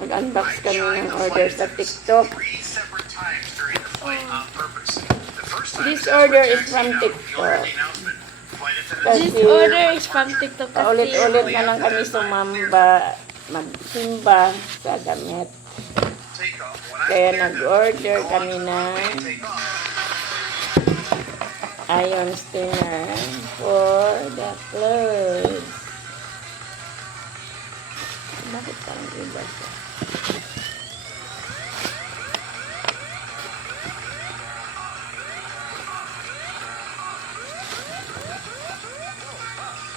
Mag-unbox kami ng order sa TikTok. This order is from TikTok. This order is from TikTok. Paulit-ulit na lang kami sumamba, magsimba sa damit. Kaya nag-order kami ng iron steamer for the clothes. Bakit parang iba siya?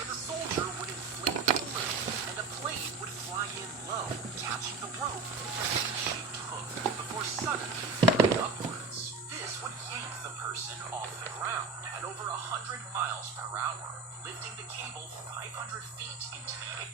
The soldier would inflate the balloon, and a blade would fly in low, catching the rope with a shaped hook before suddenly flying upwards. This would yank the person off the ground at over 100 miles per hour, lifting the cable 500 feet into the air.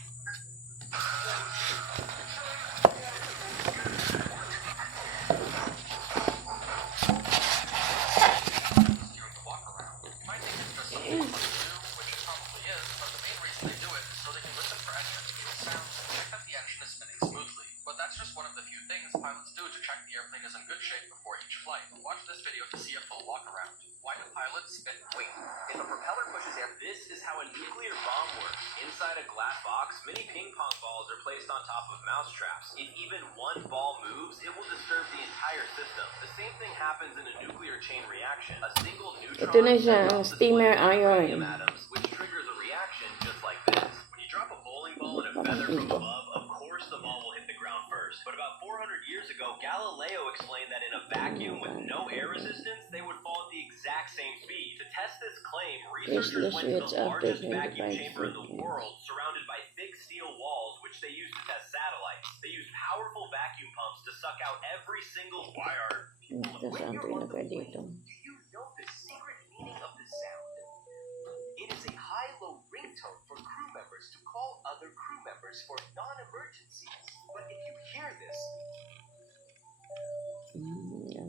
Pilots do to check the airplane is in good shape before each flight. Watch this video to see a full walk around. Why do pilots spin? Wait, if a propeller pushes air, this is how a nuclear bomb works. Inside a glass box, many ping pong balls are placed on top of mouse traps. If even one ball moves, it will disturb the entire system. The same thing happens in a nuclear chain reaction. A single neutron Ito na siya, ang steamer iron. atoms, which triggers a reaction just like this. When you drop a bowling ball and a feather from above, of course the ball will hit the ground first. But about 400 years ago, Galileo explained that in a vacuum with no air resistance, they would fall at the exact same speed. To test this claim, researchers went to the largest vacuum chamber in the world, surrounded by thick steel walls, which they used to test satellites. They used powerful vacuum pumps to suck out every single wire. When you're on the plane, do you know the secret meaning of the sound? It is a high-low ringtone for crew members to call other crew members for non-emergencies. But if you hear this,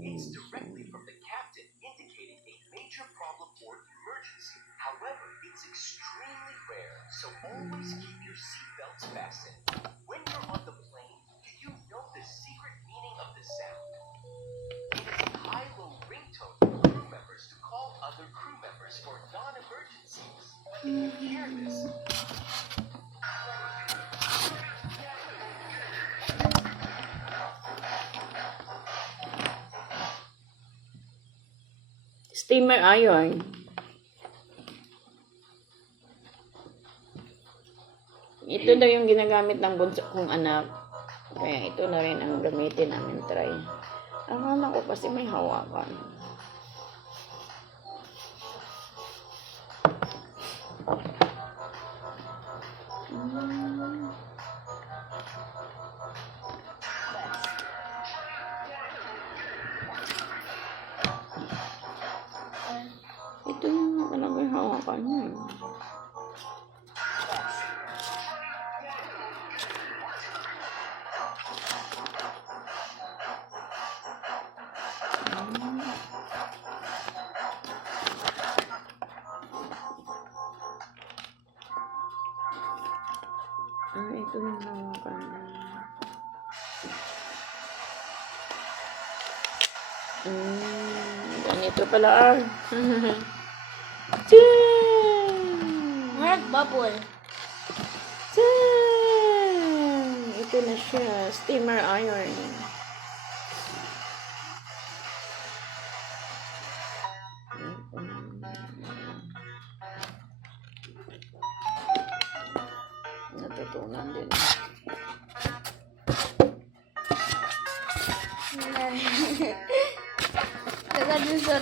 it's directly from the captain indicating a major problem or emergency. However, it's extremely rare, so always keep your seatbelts fastened. When you're on the plane, do you know the secret meaning of the sound? It is a high-low ringtone for crew members to call other crew members for non-emergencies. But if you hear this, Steamer iron. Ito daw yung ginagamit ng bunso kong anak. Kaya ito na rin ang gamitin namin try. Akala ko kasi may hawakan. Ito yung talagang hawakan niya. Ito yung hawakan niya. Ganito pala. Red bubble. Ito na siya. Steamer iron. Natutunan din. Taga dun sa